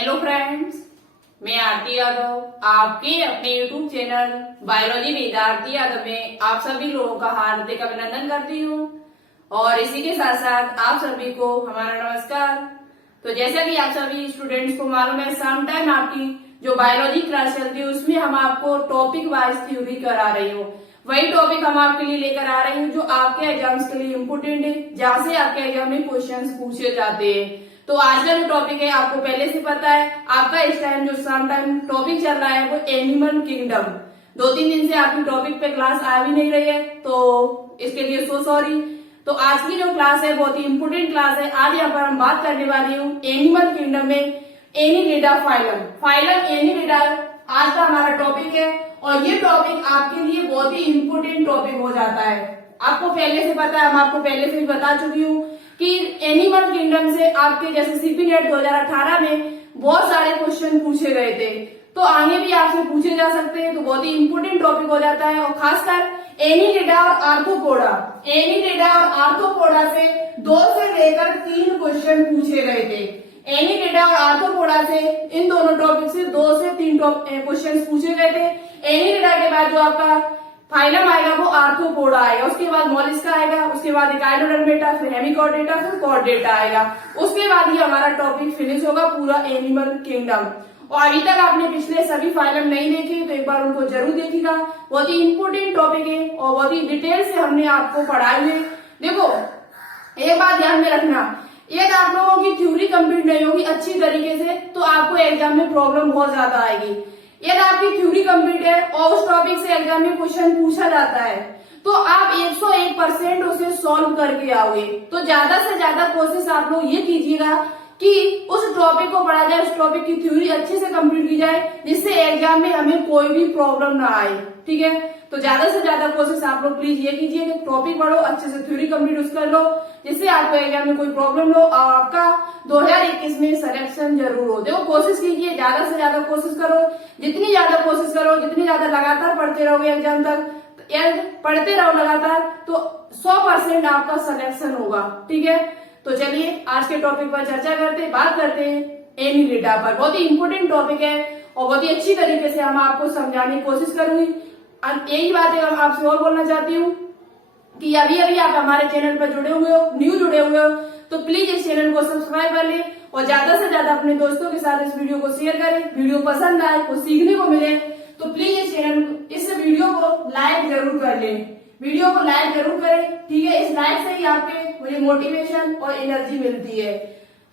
Hello friends, मैं आरती यादव आपके अपने YouTube channel biology with Aarti Yadav में आप सभी लोगों का हार्दिक अभिनंदन करती हूँ और इसी के साथ साथ आप सभी को हमारा नमस्कार। तो जैसा कि आप सभी स्टूडेंट्स को मालूम है, सम टाइम आपकी जो बायोलॉजी क्लास चलती है उसमें हम आपको टॉपिक वाइज थ्योरी करा रही हूँ। वही टॉपिक हम आपके लिए लेकर आ रही हूँ जो आपके एग्जाम्स के लिए इम्पोर्टेंट है, जहाँ से आपके एग्जाम में क्वेश्चंस पूछे जाते हैं। तो आज का जो टॉपिक है आपको पहले से पता है, आपका इस टाइम जो सम टाइम टॉपिक चल रहा है वो एनिमल किंगडम। 2-3 दिन से आपकी टॉपिक पे क्लास आ भी नहीं रही है, तो इसके लिए सो सॉरी। तो आज की जो क्लास है बहुत ही इम्पोर्टेंट क्लास है। आज यहाँ पर हम बात करने वाली हूँ एनिमल किंगडम में एनिलिडा फाइलम एनिलिडा आज का हमारा टॉपिक है और ये टॉपिक आपके लिए बहुत ही इम्पोर्टेंट टॉपिक हो जाता है। आपको पहले से पता है, हम आपको पहले से भी बता चुकी हूँ कि एनिमल किंगडम से आपके जैसे सीपी नेट 2018 में बहुत सारे क्वेश्चन पूछे गए थे, तो आगे भी आपसे पूछे जा सकते हैं। तो बहुत ही इम्पोर्टेंट टॉपिक हो जाता है और खासकर एनिलिडा और आर्थ्रोपोडा से 2 से लेकर 3 क्वेश्चन पूछे गए थे। एनिलिडा और आर्थ्रोपोडा से इन दोनों टॉपिक से 2 से 3 क्वेश्चन पूछे गए थे। एनिलिडा के बाद जो आपका फाइलम आएगा वो आर्थ्रोपोडा आएगा, उसके बाद मोलिस्का आएगा, उसके बाद एकाइनोडर्मेटा, फिर हेमिकॉर्डेटा, फिर कॉर्डेटा आएगा। उसके बाद ही हमारा टॉपिक फिनिश होगा पूरा एनिमल किंगडम। और अभी तक आपने पिछले सभी फाइलम नहीं देखे तो एक बार उनको जरूर देखिएगा। बहुत ही इंपोर्टेंट टॉपिक है और बहुत ही डिटेल से हमने आपको पढ़ाई है। देखो एक बात ध्यान में रखना, यदि आप लोगों की थ्योरी कंप्लीट नहीं होगी अच्छी तरीके से तो आपको एग्जाम में प्रॉब्लम बहुत ज्यादा आएगी। यदि आपकी थ्योरी कंप्लीट है और उस टॉपिक से एग्जाम में क्वेश्चन पूछा जाता है तो आप 101% उसे सॉल्व करके आओगे। तो ज्यादा से ज्यादा कोशिश आप लोग ये कीजिएगा कि उस टॉपिक को पढ़ा जाए, उस टॉपिक की थ्योरी अच्छे से कंप्लीट की जाए जिससे एग्जाम में हमें कोई भी प्रॉब्लम ना आए। ठीक है, तो ज्यादा से ज्यादा कोशिश आप लोग प्लीज ये कीजिए कि टॉपिक पढ़ो, अच्छे से थ्योरी कंप्लीट कर लो जिससे आपको एग्जाम में कोई प्रॉब्लम हो और आपका 2021 में सिलेक्शन जरूर हो। देखो कोशिश कीजिए, ज्यादा से ज्यादा कोशिश करो, जितनी ज्यादा कोशिश करो, जितनी ज्यादा लगातार पढ़ते रहोगे एग्जाम तक, पढ़ते रहो लगातार तो 100% आपका सिलेक्शन होगा। ठीक है, तो चलिए आज के टॉपिक पर चर्चा करते हैं, बात करते हैं एनिलिडा पर। बहुत ही इंपोर्टेंट टॉपिक है और बहुत ही अच्छी तरीके से हम आपको समझाने की कोशिश करूंगी। यही बात है हम आपसे और बोलना चाहती हूँ कि अभी अभी आप हमारे चैनल पर जुड़े हुए हो, न्यू जुड़े हुए हो, तो प्लीज इस चैनल को सब्सक्राइब कर ले और ज्यादा से ज्यादा अपने दोस्तों के साथ इस वीडियो को शेयर करें। वीडियो पसंद आए, कुछ सीखने को मिले तो प्लीज इस वीडियो को लाइक जरूर कर ले, वीडियो को लाइक जरूर करें। ठीक है, इस लाइक से ही आपके मुझे मोटिवेशन और एनर्जी मिलती है।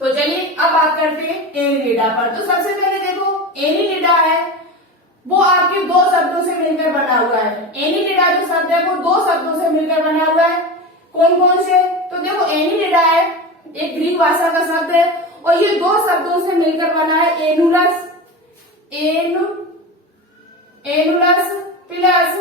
तो चलिए अब बात करते हैं एनिलिडा पर। तो सबसे पहले देखो एनिलिडा है वो आपके 2 शब्दों से मिलकर बना हुआ है। एनिलिडा जो शब्द है वो 2 शब्दों से मिलकर बना हुआ है। कौन कौन से? तो देखो एनिलिडा है एक ग्रीक भाषा का शब्द है और ये 2 शब्दों से मिलकर बना है। एनुलस प्लस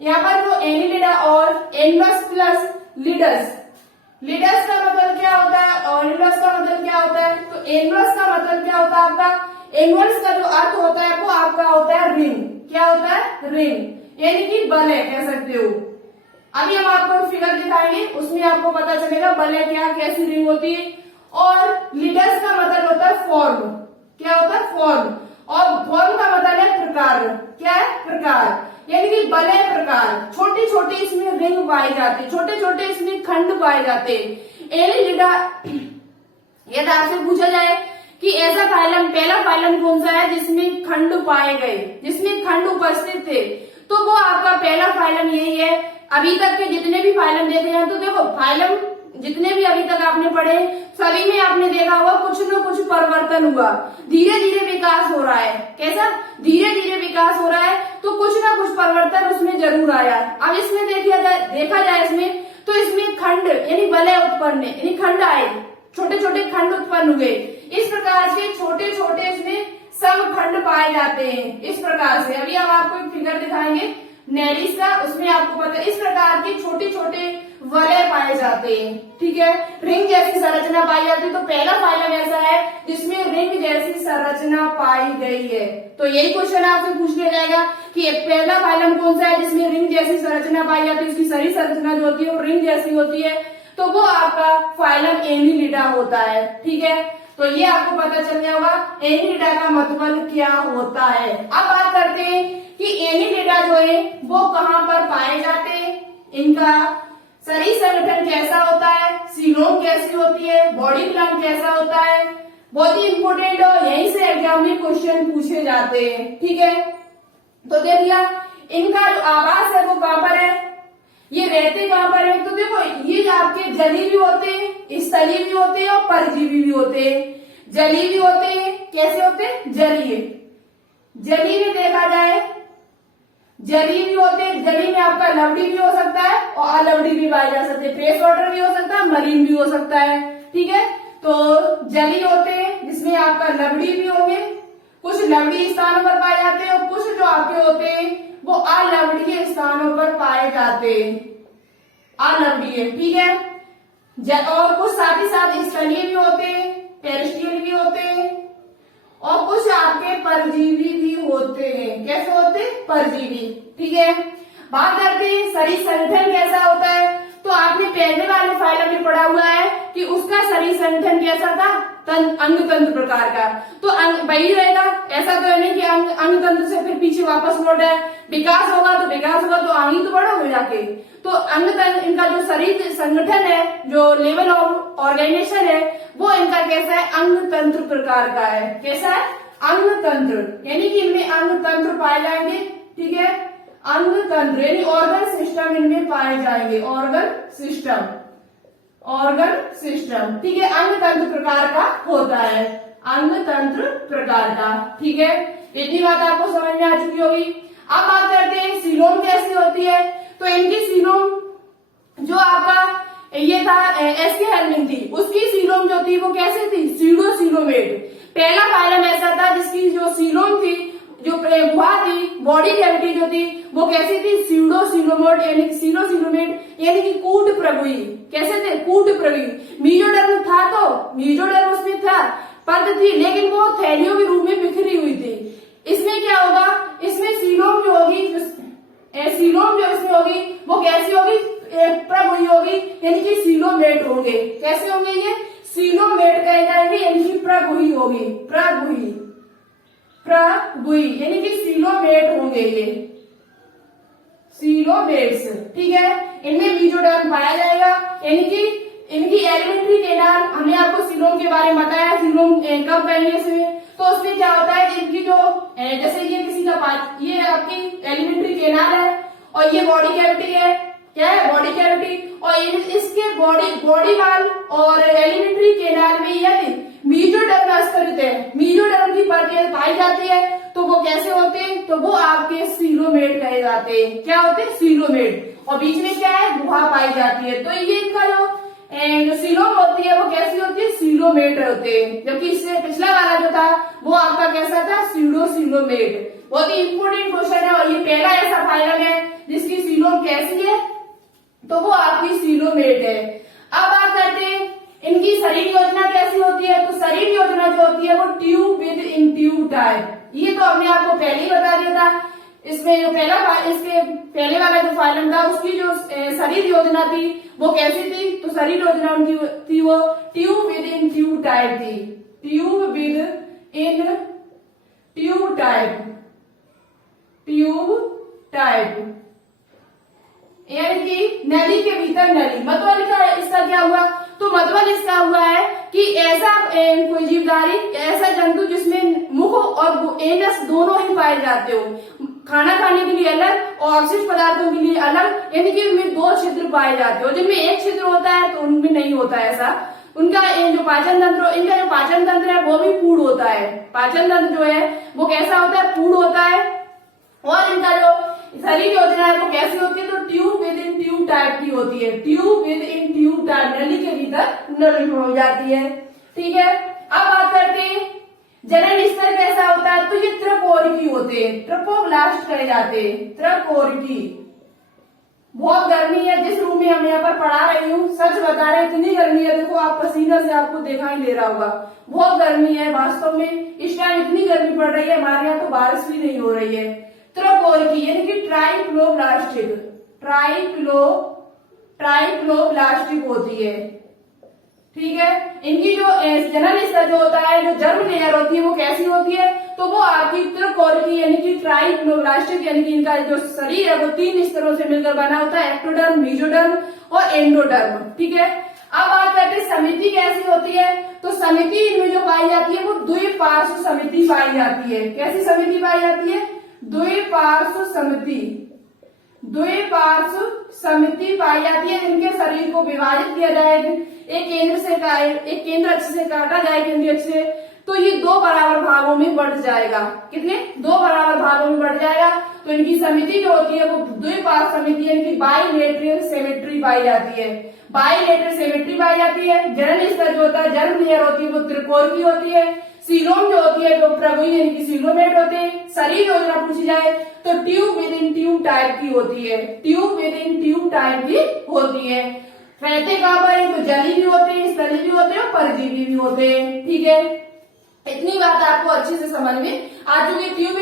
यहाँ पर जो एनिलिडा और एनुलस प्लस लिडस का मतलब क्या होता है और एनुलस का मतलब क्या होता है? तो एनुलस का मतलब क्या होता है आपका? एनुलस का जो अर्थ होता है वो आपका होता है रिंग। क्या होता है? रिंग, यानी कि बलय कह सकते हो। अभी हम आपको फिगर दिखाएंगे, उसमें आपको पता चलेगा बलय क्या, कैसी रिंग होती है। और लिडस का मतलब होता है फॉर्म। क्या होता है? फॉर्म। और फॉर्म का मतलब है प्रकार। क्या है? प्रकार, यानी कि बलय प्रकार। छोटे छोटे इसमें रिंग पाए जाते, छोटे छोटे इसमें खंड पाए जाते। एनिलिडा यदि आपसे पूछा जाए कि ऐसा फाइलम, पहला फाइलम कौन सा है जिसमें खंड पाए गए, जिसमें खंड उपस्थित थे, तो वो आपका पहला फाइलम यही है। अभी तक के जितने भी फाइलम देखे हैं, तो देखो फाइलम जितने भी अभी तक आपने पढ़े सभी में आपने देखा होगा कुछ न कुछ परिवर्तन हुआ, धीरे धीरे विकास हो रहा है। कैसा? धीरे धीरे विकास हो रहा है, तो कुछ ना कुछ परिवर्तन उसमें जरूर आया। अब इसमें देखा जाए इसमें, तो इसमें खंड यानी बलय उत्पन्न, यानी खंड आए, छोटे छोटे खंड उत्पन्न हुए। इस प्रकार से छोटे छोटे इसमें सब खंड पाए जाते हैं। इस प्रकार से अभी हम आपको एक फिगर दिखाएंगे नेरिस का, उसमें आपको पता है इस प्रकार के छोटे छोटे वलय पाए जाते हैं। ठीक है, रिंग जैसी संरचना पाई जाती है। तो पहला फाइलम ऐसा है जिसमें रिंग जैसी संरचना पाई गई है। तो यही क्वेश्चन आपसे पूछ लिया जाएगा कि पहला फाइलम कौन सा है जिसमें रिंग जैसी संरचना पाई जाती है, उसकी सारी संरचना जो होती है वो रिंग जैसी होती है, तो वो आपका फाइलम एनिलिडा होता है। ठीक है, तो ये आपको पता चल गया होगा एनीलिडा का मतलब क्या होता है। अब बात करते हैं कि एनीलिडा जो है वो कहाँ पर पाए जाते हैं, इनका शरीर संगठन कैसा होता है, सीलोम कैसी होती है, बॉडी प्लान कैसा होता है, बहुत ही इंपोर्टेंट हो, यहीं से एग्जाम में क्वेश्चन पूछे जाते हैं। ठीक है, तो देख लिया इनका जो आवास है वो कहाँ पर है, ये रहते कहाँ पर है। तो देखो ये आपके जलीय भी होते हैं, स्थलीय भी होते हैं और परजीवी भी होते हैं। जलीय भी होते हैं, कैसे होते हैं, जलीय। जलीय में देखा जाए जलीय भी होते हैं, जलीय में आपका लवड़ी भी हो सकता है और अलवड़ी भी पाए जा सकते हैं, फ्रेश वाटर भी हो सकता है, मरीन भी हो सकता है। ठीक है, तो जलीय होते हैं जिसमें आपका लवड़ी भी होंगे, कुछ लवड़ी स्थानों पर पाए जाते हैं और कुछ जो आपके होते हैं वो अलवड़ीय स्थानों पर पाए जाते हैं, अलवड़ीय। ठीक है, और कुछ साथ ही साथ स्थलीय भी होते हैं, टेरेस्ट्रियल भी होते हैं और कुछ आपके परजीवी भी होते हैं। कैसे होते हैं, परजीवी। ठीक है, बात करते हैं शरीर संगठन कैसा होता है। तो आपने पहले वाले फाइल में पढ़ा हुआ है कि उसका शरीर संगठन कैसा था, अंग तंत्र प्रकार का। तो वही रहेगा, ऐसा तो है नहीं कि अंग तंत्र से फिर पीछे वापस लौट है। विकास होगा तो आगे तो बड़ा हो जाके। तो अंग तंत्र, इनका जो शरीर संगठन है, जो लेवल ऑफ ऑर्गेनाइजेशन है, वो इनका कैसा है, अंग तंत्र प्रकार का है। कैसा है, अंग तंत्र, यानी कि इनमें अंग तंत्र पाए जाएंगे। ठीक है, अंग तंत्र यानी ऑर्गन सिस्टम इनमें पाए जाएंगे, ऑर्गन सिस्टम, ऑर्गन सिस्टम। ठीक है, अंग तंत्र प्रकार का होता है, अंग तंत्र प्रकार का। ठीक है, इतनी बात आपको समझ में आ चुकी होगी। अब बात करते हैं सीलोम कैसी होती है। तो इनकी सीलोम जो आपका ये था एसके हेल्मिन थी, उसकी सीलोम जो थी वो कैसे थी, सीडो सीलोमेट। पहला फाइलम ऐसा था जिसकी जो सीलोम थी, जो गुहा थी, बॉडी कैविटी जो थी वो कैसी थी, सीडो सीलोमेट यानी सीडो सीलोमेट यानी कि कूट प्रगुई। कैसे थे, कूट प्रगुई। मीजोडर्म था, तो मीजोडर्म उसमें था, पद थी, लेकिन वो थैलियों के रूप में बिखरी हुई थी। इसमें क्या होगा, इसमें सीलोम जो होगी, सीलोम जो इसमें होगी वो कैसी होगी, प्रगुई होगी, यानी कि सीलोमेट होंगे। कैसे होंगे ये, सीलोमेट कहे जाएंगे, यानी कि प्रगुई होगी, प्रगुई, प्रगुई यानी कि सीलोमेट होंगे ये, सीलोमेट्स। ठीक है, इनमें मीजोडर्म पाया जाएगा, यानी कि इनकी एलिमेंट्री केनाल, हमने आपको सीलोम के बारे में बताया, सीलोम कब पहले से, तो उसमें क्या होता है, इनकी जो जैसे ये किसी का ये आपकी एलिमेंट्री केनाल है और ये बॉडी कैविटी है। क्या है, बॉडी कैविटी, और इसके बॉडी वाल और एलिमेंट्री केनाल में यदि मीजोडर्म स्तरित है, मीजोडर्म की परतें पाई जाती है, तो वो कैसे होते हैं, तो वो आपके सीलोमेट कहे जाते हैं। क्या होते हैं, सीलोमेट। और बीच में क्या है, गुहा पाई जाती है। तो ये इनका जो सीलोम होती है वो कैसी होती है, सीलोमेट होते हैं। जबकि इससे पिछला वाला जो था वो आपका कैसा था, सीडो सीलोमेट। बहुत ही इंपोर्टेंट क्वेश्चन है और ये पहला ऐसा फाइलम है जिसकी सीलोम कैसी है, तो वो आपकी सीलोमेट है। अब बात करते हैं इनकी शरीर योजना कैसी होती है। तो शरीर योजना जो होती है वो tube within tube type. ये तो हमने आपको पहले ही बता दिया था। इसमें जो इसके पहले वाला जो फाइलम था उसकी जो शरीर योजना थी वो कैसी थी, तो शरीर योजना उनकी थी वो tube within tube type थी, tube within tube type, tube type यानी कि नली के भीतर नली। मतलब इसका क्या हुआ, तो मतलब इसका हुआ है कि ऐसा कोई जीवधारी, ऐसा जंतु जिसमें मुख और एनस दोनों ही पाए जाते हो, खाना खाने के लिए अलग और अवशिष्ट पदार्थों के लिए अलग, यानी कि उनमें दो छिद्र पाए जाते हो। जिनमें एक छिद्र होता है तो उनमें नहीं होता है ऐसा। उनका जो पाचन तंत्र, इनका जो पाचन तंत्र है वो भी पूर्ण होता है। पाचन तंत्र जो है वो कैसा होता है, पूर्ण होता है। और इनका जो शरीर योजना है वो कैसी होती है, तो tube within tube type की होती है, tube within tube type, नली के भीतर नली हो जाती है। ठीक है, अब बात करते हैं जनन स्तर कैसा होता है। तो ये त्रकोरिकी होते हैं, ट्रकोब्लास्ट कहे जाते हैं, त्रकोरिकी। बहुत गर्मी है, जिस रूम में हम यहाँ पर पढ़ा रही हूँ, सच बता रहे इतनी गर्मी है, देखो आप पसीना से आपको देखा ही दे रहा होगा, बहुत गर्मी है वास्तव में। इस टाइम इतनी गर्मी पड़ रही है, हमारे यहाँ तो बारिश भी नहीं हो रही है। त्रकोरिकी यानी कि ट्राइप्लोब्लास्टिक, ट्राइप्लोब्लास्टिक होती है, ठीक है। इनकी जो जनरल स्तर जो होता है, जो जर्म लेयर होती है वो कैसी होती है, तो वो आपकी त्रिकोणीय यानी कि ट्राइक्लोब्लास्टिक यानी कि इनका जो शरीर है वो 3 स्तरों से मिलकर बना होता है, एक्टोडर्म, मेसोडर्म और एंडोडर्म। ठीक है। अब बात करते हैं समिति कैसी होती है, तो समिति इनमें जो पाई जाती है वो द्विपार्श्व समिति पाई जाती है। कैसी समिति पाई जाती है, द्विपार्श्व समिति, द्विपार्श्व समिति पाई जाती है। इनके शरीर को विभाजित किया जाए, एक केंद्र अक्ष से काटा जाए, केंद्रीय अक्ष से, तो ये 2 बराबर भागों में बढ़ जाएगा। कितने, 2 बराबर भागों में बढ़ जाएगा। तो इनकी समिति जो होती है वो द्विपार्श्व समिति यानी कि बाइलेटरल सिमेट्री पाई जाती है, बाइलेटरल सिमेट्री पाई जाती है। जनरल स्तर जो होता है, जर्म लेयर होती है वो त्रिकोण की होती है। सीलोम जो होती है वो प्रभुई यानी कि सीलोमेट होते हैं। शरीर योजना पूछी जाए तो tube within tube type की होती है, tube within tube type की होती है। रहते कहां पर है, तो जली भी होते हैं, स्थली भी होते हैं और परजीवी भी होते हैं। ठीक है, इतनी बात आपको अच्छे से समझ में आ चुकी है। Tube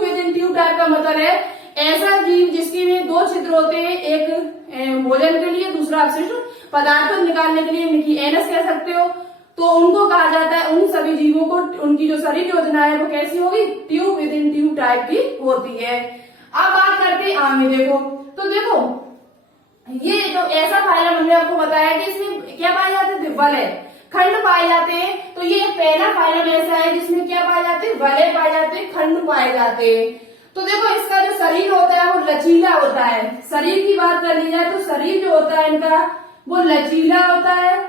within tube type का मतलब है ऐसा जीव जिसके में 2 छिद्र होते हैं, एक भोजन के लिए, दूसरा अपशिष्ट पदार्थ निकालने के लिए, इनकी एनस कह सकते हो। तो उनको कहा जाता है, उन सभी जीवों को उनकी जो शरीर योजना है वो कैसी होगी, tube within tube type की होती है। अब बात करते हैं आगे। देखो तो देखो ये जो ऐसा फाइलम हमने आपको बताया कि इसमें क्या पाए जाते थे, वलय खंड पाए जाते हैं। तो ये पहला फाइलम ऐसा है जिसमें क्या पाए जाते हैं, वलय पाए जाते हैं, खंड पाए जाते हैं। तो देखो इसका जो शरीर होता है वो लचीला होता है। शरीर की बात कर ली जाए तो शरीर जो होता है इनका वो लचीला होता है।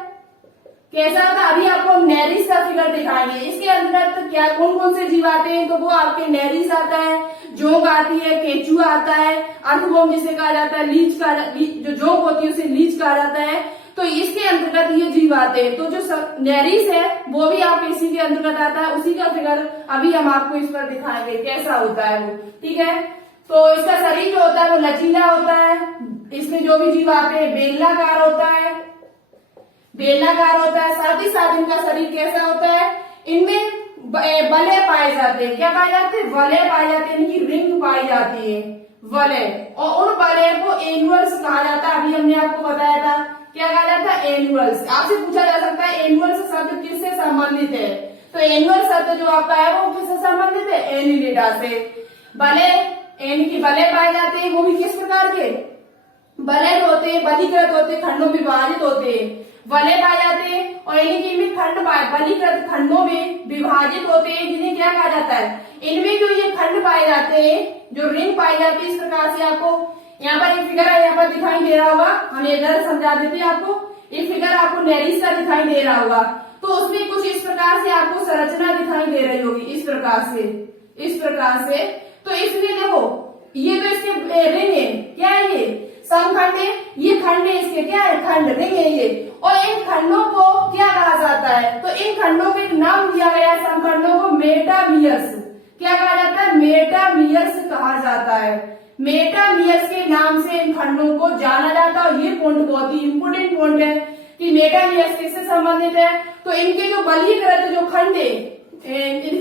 कैसा होता है, अभी आपको नेरिस का फिगर दिखाएंगे। इसके अंतर्गत क्या कौन कौन से जीव आते हैं, तो वो आपके नेरिस आता है, जोंक आती है, केचुआ आता है, अर्थवॉर्म जिसे कहा जाता है, लीच का जो जोंक होती है उसे लीच कहा जाता है। तो इसके अंतर्गत ये जीव आते हैं। तो जो नेरिस है वो भी आप इसी के अंतर्गत आता है। उसी का फिगर अभी हम आपको इस पर दिखाएंगे कैसा होता है वो। ठीक है, तो इसका शरीर जो होता है वो लचीला होता है। इसमें जो भी जीव आते हैं बेलनाकार होता है, बेलनाकार होता है। साथ ही साथ इनका शरीर कैसा होता है, इनमें वलय पाए जाते हैं। क्या पाए जाते हैं, वलय पाए जाते हैं। इनकी रिंग पाई जाती है, वलय, और उन वलय को एनुअल्स कहा जाता है। अभी हमने आपको बताया था, क्या कहा जाता है, एनुअल्स। आपसे पूछा जा सकता है एनुअल्स शब्द किससे संबंधित है, तो एनुअल शब्द जो आपका है वो किससे संबंधित है, एनिलिडा से। वलय, इनकी वलय पाए जाते हैं, वो भी किस प्रकार के वलय होते हैं, बलीकृत होते हैं, खंडों में विभाजित होते हैं, वलय पाए जाते हैं। और इनमें खंड बलीकृत खंडों में विभाजित होते हैं, जिन्हें क्या कहा जाता है, इनमें जो ये खंड पाए जाते हैं, जो रिंग पाई जाती है, इस प्रकार से आपको यहाँ पर एक फिगर है, यहाँ पर दिखाई दे रहा होगा। हम इधर समझा देते हैं आपको। एक फिगर आपको नेरिस का दिखाई दे रहा होगा, तो उसमें कुछ इस प्रकार से आपको संरचना दिखाई दे रही होगी, इस प्रकार से, इस प्रकार से। तो इसमें देखो ये तो इसके रिंग है, क्या है ये, समखंड है, ये खंड है, इसके क्या है, खंड, रिंग है ये। और इन खंडों को क्या कहा जाता है, तो इन खंडों को एक नाम दिया गया है, समखंडों को मेटामियर्स। क्या कहा जाता है, मेटामियर्स कहा जाता है। मेटामियर्स के नाम से इन खंडों को जाना जाता है। और ये पॉइंट बहुत ही इंपोर्टेंट पॉइंट है कि मेटामियर्स किससे संबंधित है, तो इनके जो बलीकृत जो खंड है,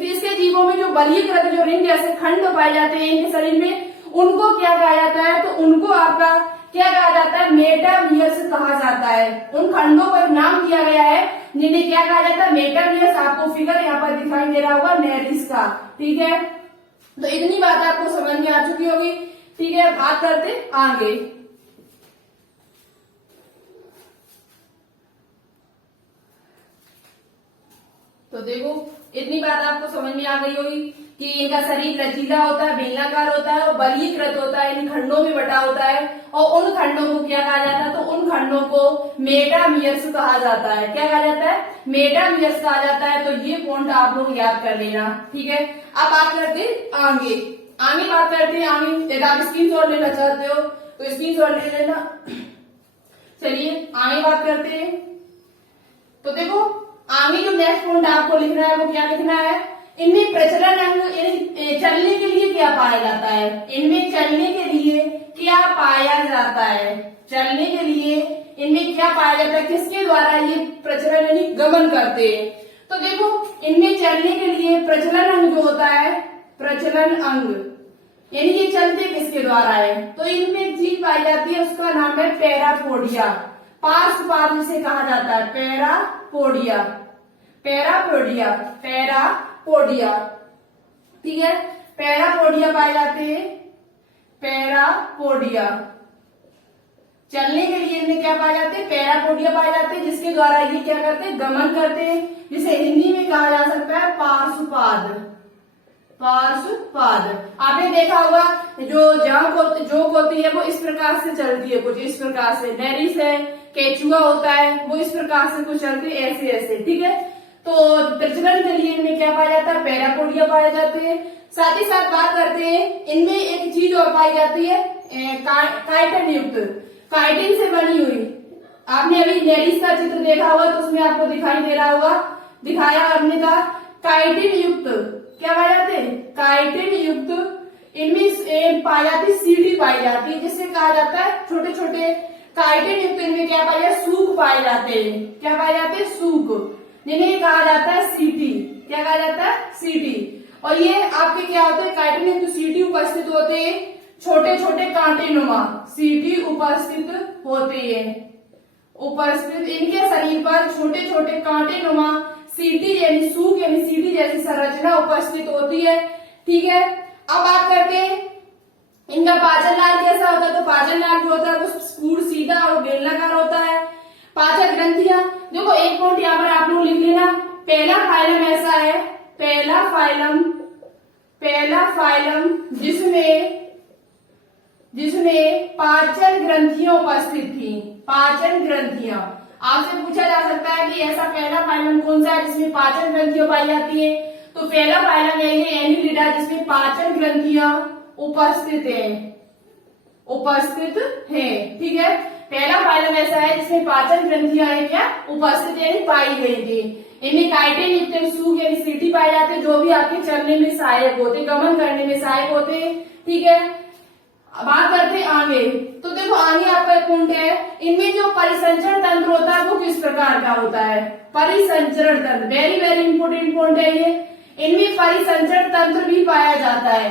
इसके जीवों में जो बलीकृत जो रिंग जैसे खंड पाए जाते हैं इनके शरीर में, उनको क्या कहा जाता है, तो उनको आपका क्या कहा जाता है, मेटामियर्स कहा जाता है। उन खंडों को एक नाम दिया गया है जिन्हें क्या कहा जाता है, मेटामियर्स। आपको फिगर यहाँ पर दिखाई दे रहा होगा नेरिस का। ठीक है, तो इतनी बात आपको समझ में आ चुकी होगी। ठीक है, बात करते आगे। तो देखो इतनी बात आपको समझ में आ गई होगी कि इनका शरीर लचीला होता है, बेलनाकार होता है और बलीकृत होता है, इन खंडों में बटा होता है। और उन खंडों को क्या कहा जाता है, तो उन खंडों को मेटामियर्स कहा जाता है। क्या कहा जाता है, मेटामियर्स कहा जाता है। तो ये पॉइंट आप लोग याद कर लेना। ठीक है, अब बात करते आगे, आगे बात करते हैं। आगे यदि आप स्क्रीनशॉट लेना चाहते हो तो स्क्रीनशॉट ले लेना। चलिए आगे बात करते हैं। तो देखो आगे जो नेक्स्ट पॉइंट आपको लिखना है वो क्या लिखना है, इनमें प्रचलन अंग चलने के लिए क्या पाया जाता है, इनमें चलने के लिए क्या पाया जाता है, चलने के लिए इनमें क्या पाया जाता है, किसके द्वारा ये प्रचलन यानी गमन करते हैं। तो देखो इनमें चलने के लिए प्रचलन अंग जो होता है, प्रचलन अंग यानी ये चलते किसके द्वारा है, तो इनमें चीज पाई जाती है उसका नाम है पैरापोडिया। पार्श्वपाद जिसे कहा जाता है पैरापोडिया, पैरापोडिया, पैरापोडिया, ठीक है। पैरापोडिया पाए जाते हैं, पैरापोडिया। चलने के लिए इनमें क्या पाए जाते हैं, पैरापोडिया पाए जाते हैं, जिसके द्वारा ये क्या करते हैं, गमन करते हैं, जिसे हिंदी में कहा जा सकता है पार्श्वपाद, पार्श्वपाद। आपने देखा होगा जो जोक होती है वो इस प्रकार से चलती है, कुछ इस प्रकार से। नेरिस है, केचुआ होता है, वो इस प्रकार से कुछ चलते हैं, ऐसे ऐसे, ठीक है। तो प्रजनन के लिए इनमें क्या पाया जाता है, पैरापोडिया पाए जाते हैं। साथ ही साथ बात करते हैं, इनमें एक चीज और पाई जाती है काइटिन युक्त, काइटिन से बनी हुई। आपने अभी नेरिस का चित्र देखा होगा तो उसमें आपको दिखाई दे रहा होगा, दिखाया हमने कहा काइटिन युक्त क्या पाए जाते हैं, काइटिन युक्त। इनमें पाई जाती सीढ़ी पाई जाती है, जिससे कहा जाता है छोटे छोटे काइटिन युक्त इनमें क्या पाए जाते, सूक पाए जाते हैं। क्या पाए जाते हैं, सूक, जिन्हें कहा जाता है सीटी। क्या कहा जाता है, सीटी। और ये आपके क्या होते हैं, काइटिन युक्त सीटी उपस्थित होते हैं, छोटे छोटे कांटे नुमा सीटी उपस्थित होते हैं, उपस्थित इनके शरीर पर छोटे छोटे कांटे नुमा सीटी यानी सूक यानी सीटी जैसी संरचना उपस्थित होती है, ठीक है। अब बात करते हैं इनका पाचन नाल कैसा होता है, तो पाचन नाल जो होता है वो पूर्ण सीधा और बेलनाकार होता है। पाचन ग्रंथियां, देखो एक पॉइंट यहाँ पर आप लोग लिख लेना, पहला फाइलम ऐसा है, पहला फाइलम जिसमें पाचन ग्रंथियां उपस्थित थी, पाचन ग्रंथियां। आपसे पूछा जा सकता है कि ऐसा पहला फाइलम कौन सा है जिसमें पाचन ग्रंथियां पाई जाती है, तो पहला फाइलम यही है एनिलिडा, जिसमें पाचन ग्रंथियां उपस्थित है, ठीक है। पहला फाइलम ऐसा है जिसमें पाचन ग्रंथियां है क्या उपस्थित यानी पाई गई थी। इनमें काइटिन युक्त सूक यानी सीटी पाए जाते हैं, जो भी आपके चलने में सहायक होते, गमन करने में सहायक होते, ठीक है। बात करते हैं आगे, तो देखो आगे आपका पॉइंट है, इनमें जो परिसंचरण तंत्र होता है वो किस प्रकार का होता है, परिसंचरण तंत्र, वेरी वेरी इंपोर्टेंट पॉइंट है ये। इनमें परिसंचरण तंत्र भी पाया जाता है।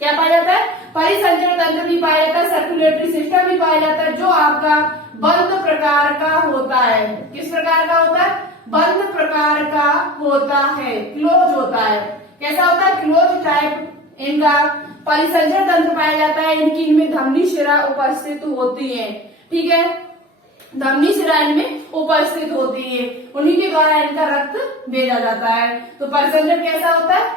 क्या पाया जाता है, परिसंचरण तंत्र भी पाया जाता है, सर्कुलेटरी सिस्टम भी पाया जाता है, जो आपका बंद प्रकार का होता है। किस प्रकार का होता है, बंद प्रकार का होता है, क्लोज होता है। कैसा होता है, क्लोज टाइप इनका परिसंचरण तंत्र पाया जाता है। इनमें धमनी शिरा उपस्थित होती है, ठीक है, धमनी शिरा इनमें उपस्थित होती है, उन्हीं के द्वारा इनका रक्त भेजा जाता है। तो परिसंचरण कैसा होता है,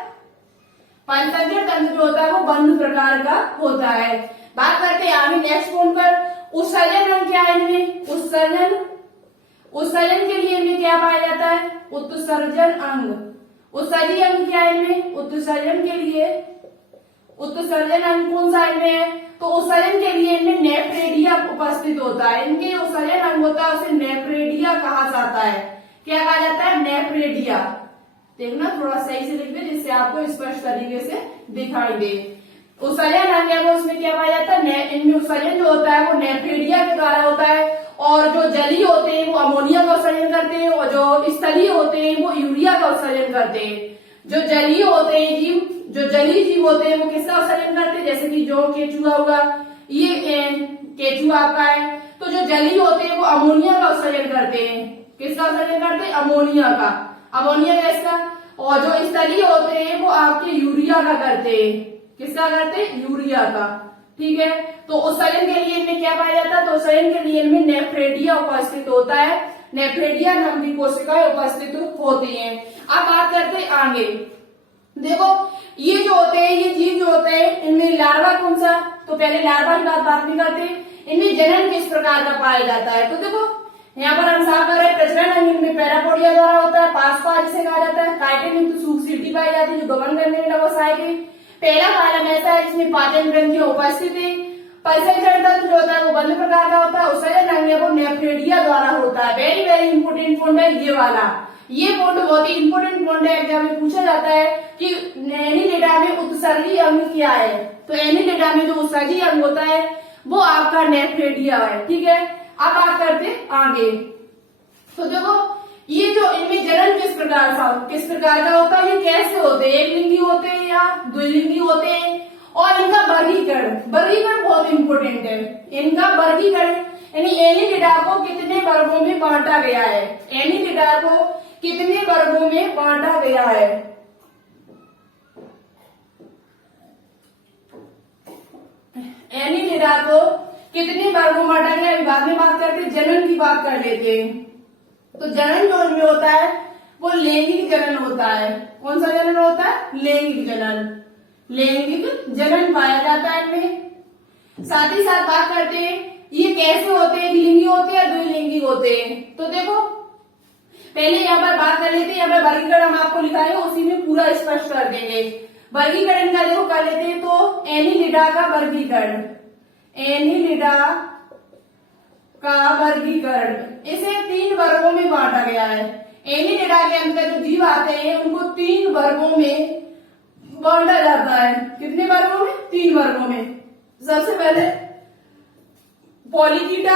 परिसंचरण तंत्र जो होता है वो बंद प्रकार का होता है। बात करते हैं आगे नेक्स्ट पॉइंट पर, उत्सर्जन अंग क्या है इनमें, उत्सर्जन के लिए इनमें क्या पाया जाता है, उत्सर्जन अंग। उत्सर्जी अंग क्या है इनमें, उत्सर्जन के लिए उत्सर्जन अंग कौन सा इनमें है, तो उत्सर्जन के लिए इनमें नेफ्रेडिया उपस्थित होता है। इनके उत्सर्जन अंग होता है उसे नेफ्रेडिया कहा जाता है। क्या कहा जाता है, नेफ्रेडिया। देखना थोड़ा सही से लिख दे जिससे आपको स्पष्ट तरीके से दिखाई दे। उत्सर्जन अंग है वो उसमें क्या पाया जाता है, इनमें उत्सर्जन जो होता है वो नेफ्रेडिया के द्वारा होता है, और जो जलीय होते हैं वो अमोनिया का उत्सर्जन करते हैं, और जो स्थलीय होते हैं वो यूरिया का उत्सर्जन करते हैं। जो जलीय होते हैं जीव, जो जलीय जीव होते हैं वो किसका उत्सर्जन करते हैं, जैसे कि जो केचुआ होगा, ये केचुआ आपका है, तो जो जलीय होते हैं वो अमोनिया का उत्सर्जन करते हैं। किसका उत्सर्जन करते हैं, अमोनिया का, अमोनिया गैस का। और जो स्थलीय होते हैं वो आपके यूरिया का करते हैं। किसका करते हैं, यूरिया का, ठीक है। तो उत्सर्जन के लिए इनमें क्या पाया जाता है, तो उत्सर्जन के लिए इनमें नेफ्रेडिया उपस्थित होता है, नेफ्रेडिया नाम की कोशिकाएं उपस्थित होती हैं। अब बात करते हैं आगे, देखो ये जो होते हैं, ये जीव जो होते हैं, इनमें लार्वा कौन सा, तो पहले लार्वा की बात नहीं करते, इनमें जनन किस प्रकार का पाया जाता है। तो देखो यहाँ पर हम साफ कर रहे हैं, प्रजनन अंग इनमें पैरापोडिया द्वारा होता है, पार्श्वपाद जिसे कहा जाता है, काइटिन युक्त सूक सीटी पाई जाती है जो गमन करने में सहायक है। पहला फाइलम ऐसा है जिसमें पाचन ग्रंथियां उपस्थित है। परिसंचरण तंत्र जो होता है वो बंद प्रकार का होता है। उत्सर्जन अंग है वो नेफ्रेडिया द्वारा होता है। वेरी वेरी इंपोर्टेंट पॉइंट है ये वाला, ये पॉइंट बहुत ही इंपोर्टेंट पॉइंट है, एग्जाम में पूछा जाता है कि एनिलिडा में उत्सर्गी अंग क्या है, तो एनिलिडा में जो उत्सर्गी अंग होता है वो आपका नेफ्रेडिया है, ठीक है। अब बात करते आगे, तो देखो ये जो इनमें जनन किस प्रकार का होता है, ये कैसे होते हैं, एक लिंगी होते हैं या द्विलिंगी होते हैं, और इनका वर्गीकरण बहुत इंपोर्टेंट है। इनका वर्गीकरण यानी एनिलिडा को कितने वर्गों में बांटा गया है, एनिलिडा को कितने वर्गों में बांटा गया है। एनिलिडा को कितने वर्गों में बांटा गया, अभी बाद में बात करते, जनन की बात कर लेते हैं। तो जनन जो इनमें होता है वो लैंगिक जनन होता है। कौन सा जनन होता है, लैंगिक जनन, लैंगिक जनन पाया जाता है इनमें। साथ ही साथ बात करते हैं ये कैसे होते हैं, लिंगी होते हैं या द्विलिंगी होते हैं। तो देखो पहले यहाँ पर बात कर लेते हैं, यहाँ पर वर्गीकरण हम आपको लिखा है उसी में पूरा स्पष्ट कर देंगे। वर्गीकरण का देखो कर लेते हैं, तो एनिलिडा का वर्गीकरण, एनिलिडा का वर्गीकरण, इसे 3 वर्गों में बांटा गया है। एनिलिडा के अंदर जो जीव आते हैं उनको 3 वर्गों में बांटा जाता है। कितने वर्गों में, 3 वर्गों में। सबसे पहले पॉलीकीटा,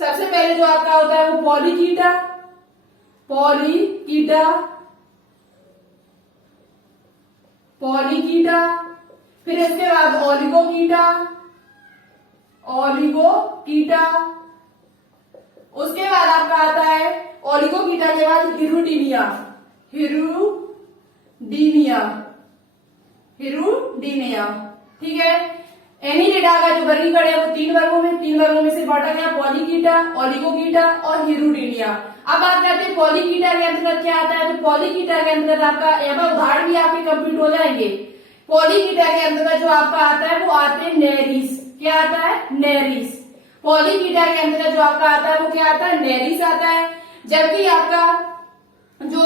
सबसे पहले जो आपका होता है वो पॉलीकीटा, पॉलीकीटा, पॉलीकीटा, फिर इसके बाद ओलिगोकीटा, ओलिगोकीटा, उसके बाद आपका आता है ओलिगोकीटा के बाद हिरुडीनिया, हिरुडीनिया, हिरुडीनिया। ठीक है, एनिलिडा का जो वर्गीकरण है वो 3 वर्गों में, 3 वर्गों में से बांटा गया, पॉलीकीटा, ओलिगोकीटा और हिरुडीनिया। अब बात करते हैं पॉलीकीटा के अंतर्गत क्या आता है। तो पॉलीकीटा के अंतर्गत आपका यहाँ उदाहरण भी आपके कंप्लीट हो जाएंगे। पॉलीकीटा के अंतर्गत जो आपका आता है वो आते हैं नेरिस। क्या आता है, नेरिस। पॉलीकीटा के अंतर्गत जो आपका आता है वो क्या आता है, नेरिस आता है। जबकि आपका जो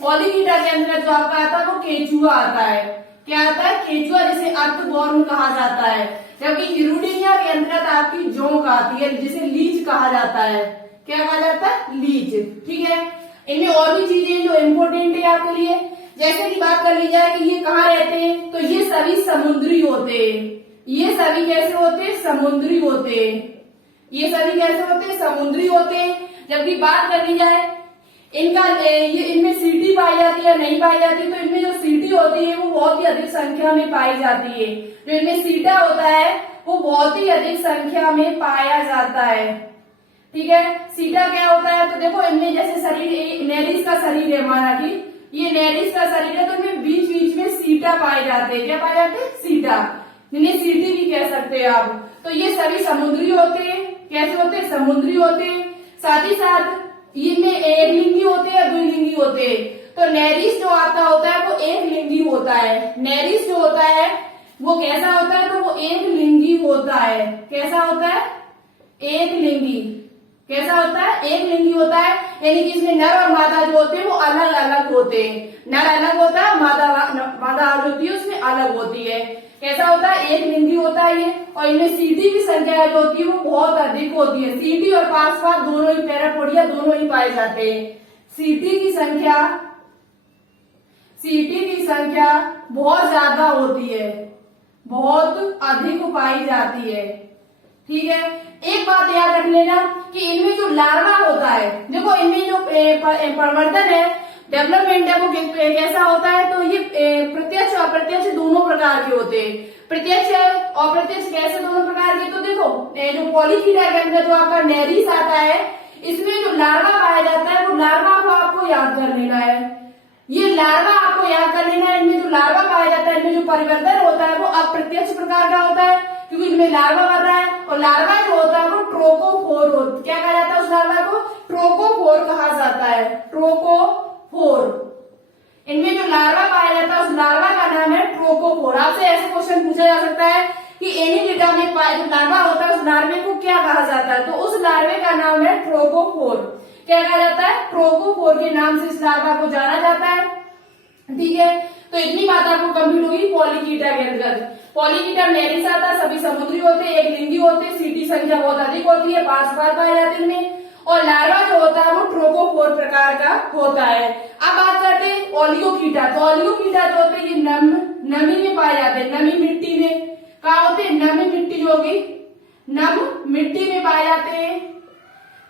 पॉलीकीटा के अंतर्गत जो आपका आता है वो केचुआ आता है। क्या आता है, केचुआ, जिसे अर्थवॉर्म कहा जाता है। जबकि हिरुडीनिया के अंतर्गत आपकी जोंक आती है जिसे लीच कहा जाता है। क्या कहा जाता है, लीच। ठीक है, इनमें और भी चीजें जो इम्पोर्टेंट है आपके लिए, जैसे कि बात कर ली जाए कि ये कहाँ रहते हैं, तो ये सभी समुद्री होते हैं। ये सभी कैसे होते हैं, समुद्री होते हैं। ये सभी कैसे होते हैं, समुद्री होते हैं। जबकि बात कर ली जाए इनका इनमें सीटी पाई जाती है नहीं पाई जाती, तो इनमें जो सीटी होती है वो बहुत ही अधिक संख्या में पाई जाती है। जो इनमें सीटा होता है वो बहुत ही अधिक संख्या में पाया जाता है। ठीक है, सीटा क्या होता है, तो देखो इनमें जैसे शरीर, नेरिस का शरीर है हमारा की, ये नेरिस का शरीर है, तो इनमें बीच बीच में सीटा पाए जाते हैं। क्या पाए जाते हैं, सीटा, जिन्हें सीटी भी कह सकते हैं आप। तो ये सभी समुद्री होते हैं। कैसे होते हैं, समुद्री होते हैं। साथ ही साथ इनमें एक लिंगी होते हैं या द्विलिंगी होते हैं। तो नेरिस जो आपका होता है वो एक लिंगी होता है। नेरिस जो होता है वो कैसा होता है, तो वो एक लिंगी होता है। कैसा होता है, एक लिंगी। कैसा होता है, एक लिंगी होता है। यानी कि इसमें नर और मादा जो होते हैं वो अलग अलग होते हैं। नर अलग होता है, मादा जो होती है उसमें अलग होती है। कैसा होता है, एक लिंगी होता है ये। और इनमें सीटी की संख्या जो होती है वो बहुत अधिक होती है। सीटी और पार्श्व दोनों ही, पैरापोडिया दोनों ही पाए जाते हैं। सीटी की संख्या बहुत ज्यादा होती है, बहुत अधिक पाई जाती है। ठीक है, एक बात याद रख लेना कि इनमें जो लार्वा होता है, देखो इनमें जो प्रवर्धन है, डेवलपमेंट है, वो कैसा होता है, तो ये प्रत्यक्ष और अप्रत्यक्ष दोनों प्रकार के होते हैं। प्रत्यक्ष और अप्रत्यक्ष कैसे दोनों प्रकार के, तो देखो जो पॉलीकीटा के अंदर जो आपका नेरिस आता है, इसमें जो लार्वा पाया जाता है वो लार्वा को आपको याद कर लेना है। ये लार्वा आपको याद कर लेना है। इनमें जो लार्वा पाया जाता है, इनमें जो परिवर्तन होता है वो अप्रत्यक्ष प्रकार का होता है, क्योंकि इनमें लार्वा बन रहा है। और लार्वा जो होता है वो ट्रोकोफोर होता, क्या कहा जाता है उस लार्वा को, ट्रोकोफोर कहा जाता है, ट्रोकोफोर। इनमें जो लार्वा पाया जाता है उस लार्वा का नाम है ट्रोकोफोर। आपसे ऐसे क्वेश्चन पूछा जा सकता है कि एनिलिडा में जो लार्वा होता है उस लार्वे को क्या कहा जाता है, तो उस लार्वे का नाम है ट्रोकोफोर। क्या कहा जाता है, ट्रोकोफोर के नाम से इस लार्वा को जाना जाता है। ठीक है, तो इतनी बात आपको कंप्लीट होगी पॉलीकीटा के अंतर्गत। पॉलीकीटा नेरिस आता है, सभी समुद्री होते हैं, एक लिंगी होते हैं, सीटी संख्या बहुत अधिक होती है, 5 बार पाए जाते हैं इनमें। और लार्वा जो होता है वो ट्रोकोफोर प्रकार का होता है। अब बात करते हैं ओलिगोकीटा। तो ओलिगोकीटा जो होते हैं ये नमी में पाए जाते हैं, नमी मिट्टी में। कहा होते हैं, नमी मिट्टी जो होगी, नम मिट्टी में पाए जाते हैं।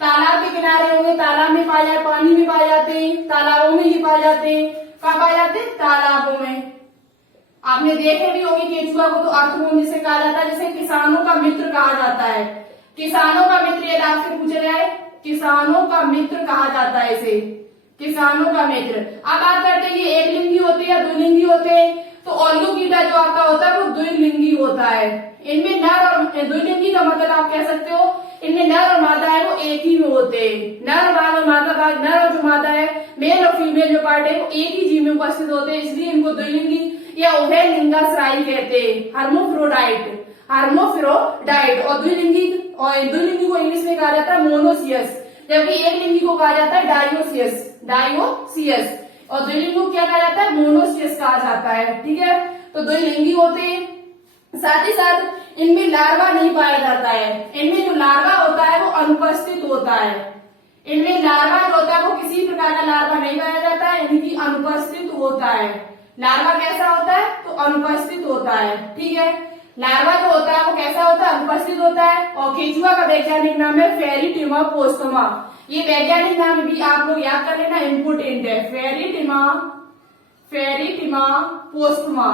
तालाब के किनारे होंगे, तालाब में पाए जाते, पानी में पाए जाते हैं, तालाबों में ही पाए जाते हैं। कहाँ पाए जाते हैं, तालाबों में। आपने देखे भी होंगे केचुआ को तो अर्थवॉर्म जिसे कहा जाता है, जिसे किसानों का मित्र कहा जाता है। किसानों का मित्र यदि आपसे पूछा जाए, किसानों का मित्र कहा जाता है इसे, किसानों का मित्र। अब बात करते हैं ये एक लिंगी होते हैं या द्विलिंगी होते हैं। तो ओलिगोकीटा जो आपका होता है वो द्विलिंगी होता है। इनमें नर और द्विलिंगी का मतलब आप कह सकते हो इनमें नर और मादा है वो एक ही में होते हैं। नर और मादा, नर और जो मादा है, मेल और फीमेल जो पार्ट है वो एक ही जीव में उपस्थित होते हैं, इसलिए इनको द्विलिंगी या उभयलिंगाश्रायी कहते हैं, हर्माफ्रोडाइट, हर्माफ्रोडाइट। और द्विलिंगी को इंग्लिश में कहा जाता है मोनोसियस, जबकि एक लिंगी को कहा जाता है डायोसियस, डायोसियस। और द्विलिंगी को क्या कहा जाता है, मोनोसियस कहा जाता है। ठीक है, तो द्विलिंगी होते हैं। साथ ही साथ इनमें लार्वा नहीं पाया जाता है, इनमें जो लार्वा होता है वो अनुपस्थित होता है। इनमें लार्वा जो होता है वो किसी प्रकार का लार्वा नहीं पाया जाता है, इनकी अनुपस्थित होता है। लार्वा कैसा होता है, तो अनुपस्थित होता है। ठीक है, लार्वा जो होता है वो कैसा होता है, अनुपस्थित होता है। और केंचुआ का वैज्ञानिक नाम है फेरिटिमा पोस्टमा। ये वैज्ञानिक नाम भी आप लोग याद कर लेना, इम्पोर्टेंट है। फेरिटिमा पोस्टमा,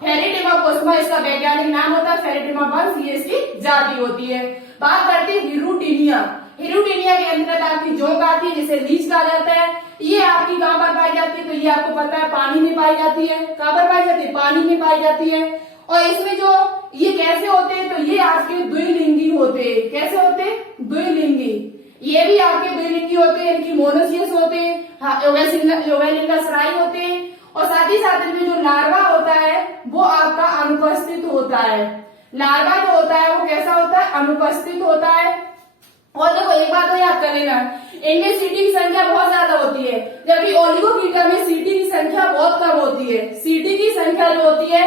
फेरिटिमा पोस्टमा इसका वैज्ञानिक नाम होता है। फेरिटिमा वंश ये इसकी जाति होती है। बात करते हैं हिरुटिनिया। हिरुटिनिया के अंतर्गत आपकी जोंक आती है जिसे लीच कहा जाता है। ये आपकी कहां पर पाई जाती है, तो ये आपको पता है पानी में पाई जाती है। कहां पर पाई जाती है, पानी में पाई जाती है। और इसमें जो ये कैसे होते हैं, तो ये आपके द्विलिंगी होते हैं। कैसे होते हैं, द्विलिंगी। ये भी आपके द्विलिंगी होते हैं, इनकी मोनोसियस होते हैं, उभयलिंगाश्रायी होते हैं। और साथ ही साथ इनमें जो लार्वा होता है वो आपका अनुपस्थित होता है। लार्वा जो होता है वो कैसा होता है, अनुपस्थित होता है। और देखो एक बात तो याद कर लेना, इनमें सीटी की संख्या बहुत ज्यादा होती है, जबकि ओलिगोकीटा में सीटी की संख्या बहुत कम होती है। सीटी की संख्या जो होती है,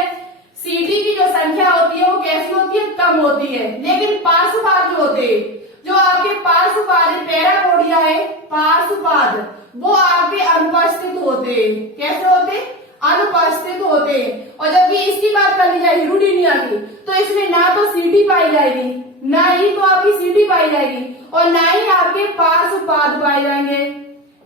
सीटी की जो संख्या होती है वो कैसी होती है, कम होती है। लेकिन पार्श्वपाद जो होते हैं, जो आपके पार्श्वपाद पैरापोडिया है, पार्श्वपाद वो आपके अनुपस्थित होते हैं। कैसे होते, अनुपस्थित होते हैं। और जबकि इसकी बात कर ली जाए हिरुटिनिया की, तो इसमें ना तो सीटी पाई जाएगी, ना ही तो आपकी सीटी पाई जाएगी, और ना ही आपके पार्श्वपाद पाए जाएंगे।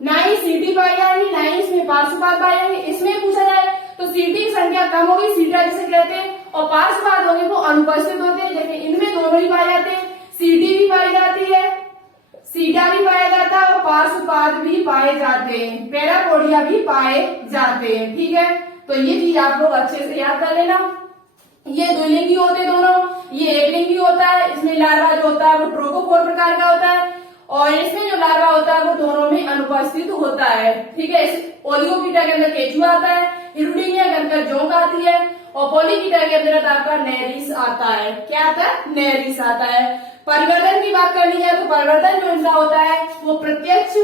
ना ही सीटी पाई जाएगी, ना ही इसमें पार्श्वपाद पाए जाएंगे। इसमें पूछा जाए तो सीटी की संख्या कम होगी, सीटा जिसे कहते हैं, और पार्श्वपाद होंगे वो अनुपस्थित होते हैं। लेकिन इनमें दोनों ही पाए जाते हैं, सीटी भी पाई जाती है, सीटा भी पाया जाता है, और पार्श्वपाद भी पाए जाते हैं, पैरापोडिया भी पाए जाते हैं। ठीक है, तो ये चीज आप लोग अच्छे से याद कर लेना। ये द्विलिंगी होते हैं दोनों, ये एक लिंगी होता है। इसमें लार्वा जो होता है वो ट्रोकोफोर प्रकार का होता है, और इसमें जो लार्वा होता है वो दोनों में अनुपस्थित होता है। ठीक है, इस ओलिगोकीटा के अंदर केंचुआ आता है, हिरुटिनिया के अंदर जोंक आती है, और पोलीकीटा के अंदर आपका नेरिस आता है। क्या आता है, नेरिस आता है। परिवर्तन की बात करनी है तो परिवर्तन जो इनका होता है वो प्रत्यक्ष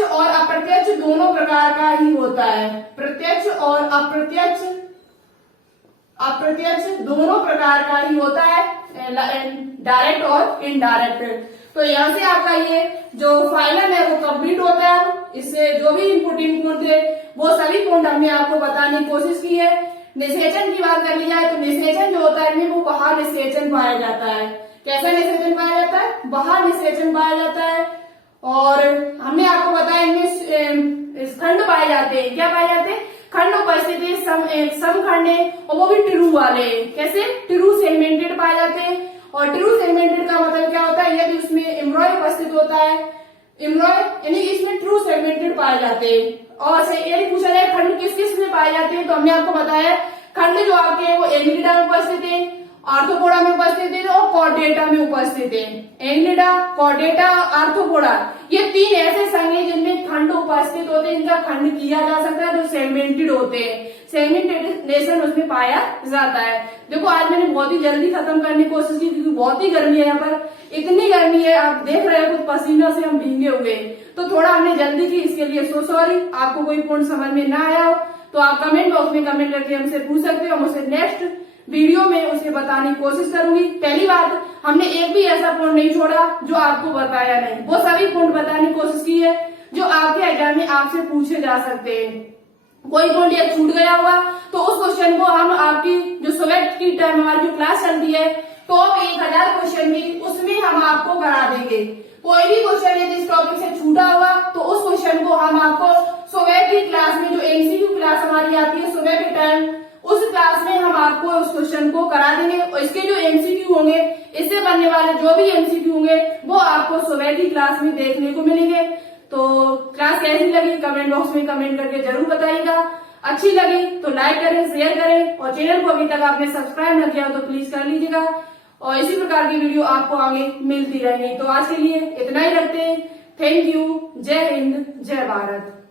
और अप्रत्यक्ष दोनों प्रकार का ही होता है। प्रत्यक्ष और अप्रत्यक्ष दोनों प्रकार का ही होता है, डायरेक्ट और इनडायरेक्ट। तो यहाँ से आपका ये जो फाइनल है वो कंप्लीट होता है। इससे जो भी इम्पोर्टेंट पॉइंट थे वो सभी पॉइंट हमने आपको बताने की कोशिश की है। निषेचन की बात कर ली जाए तो निषेचन जो होता है इनमें वो बाहर निषेचन पाया जाता है। कैसा निषेचन पाया जाता है, बाहर निषेचन पाया जाता है। और हमने आपको बताया इनमें खंड पाए जाते हैं। क्या पाए जाते हैं, खंड उपस्थित है, समखंड है, और वो भी टिरू वाले। कैसे, टिरू सेगमेंटेड पाए जाते हैं। और टिरू सेगमेंटेड का मतलब क्या होता है, यदि उसमें एम्ब्रॉय उपस्थित होता है, एम्ब्रॉय यानी इसमें ट्रू सेगमेंटेड पाए जाते हैं। और यदि पूछा जाए खंड किस किस में पाए जाते हैं, तो हमने आपको बताया खंड जो आपके हैं वो एंग्लिडा में उपस्थित है, आर्थ्रोपोडा में उपस्थित है और कॉर्डेटा में उपस्थित है। एंग्लिडा, कॉर्डेटा, आर्थ्रोपोडा ये तीन ऐसे संघ हैं जिनमें खंड उपस्थित होते हैं। इनका खंड किया जा सकता है जो सेगमेंटेड होते हैं, सेगमेंटेशन उसमें पाया जाता है। देखो आज मैंने बहुत ही जल्दी खत्म करने की कोशिश की क्योंकि बहुत ही गर्मी है, यहाँ पर इतनी गर्मी है, आप देख रहे हो कुछ पसीना से हम भींगे हुए, तो थोड़ा हमने जल्दी की, इसके लिए सो सॉरी। आपको कोई पॉइंट समझ में ना आया हो तो आप कमेंट बॉक्स में कमेंट करके हमसे पूछ सकते हो, मुझसे नेक्स्ट वीडियो में उसे बताने की कोशिश करूंगी। पहली बात, हमने एक भी ऐसा पॉइंट नहीं छोड़ा जो आपको बताया नहीं, वो सभी पॉइंट बताने की कोशिश की है जो आपके एग्जाम में आपसे पूछे जा सकते हैं। कोई पॉइंट या छूट गया होगा तो उस क्वेश्चन को हम आपकी जो सुबह की टाइम हमारी जो क्लास चलती है टॉप 1000 क्वेश्चन की, उसमें हम आपको करा देंगे। कोई भी क्वेश्चन यदि इस टॉपिक से छूटा होगा तो उस क्वेश्चन को हम आपको सुबह की क्लास में, जो एमसीक्यू क्लास हमारी आती है सुबह के टाइम, उस क्लास में हम आपको उस क्वेश्चन को करा देंगे और इसके जो एमसीक्यू होंगे, इससे बनने वाले जो भी एमसीक्यू होंगे वो आपको सुबह की क्लास में देखने को मिलेंगे। तो क्लास कैसी लगी कमेंट बॉक्स में कमेंट करके जरूर बताइएगा। अच्छी लगी तो लाइक करें, शेयर करें और चैनल को अभी तक आपने सब्सक्राइब न किया हो तो प्लीज कर लीजिएगा और इसी प्रकार की वीडियो आपको आगे मिलती रहेंगी। तो आज के लिए इतना ही रखते हैं। Thank you. जय हिंद, जय भारत।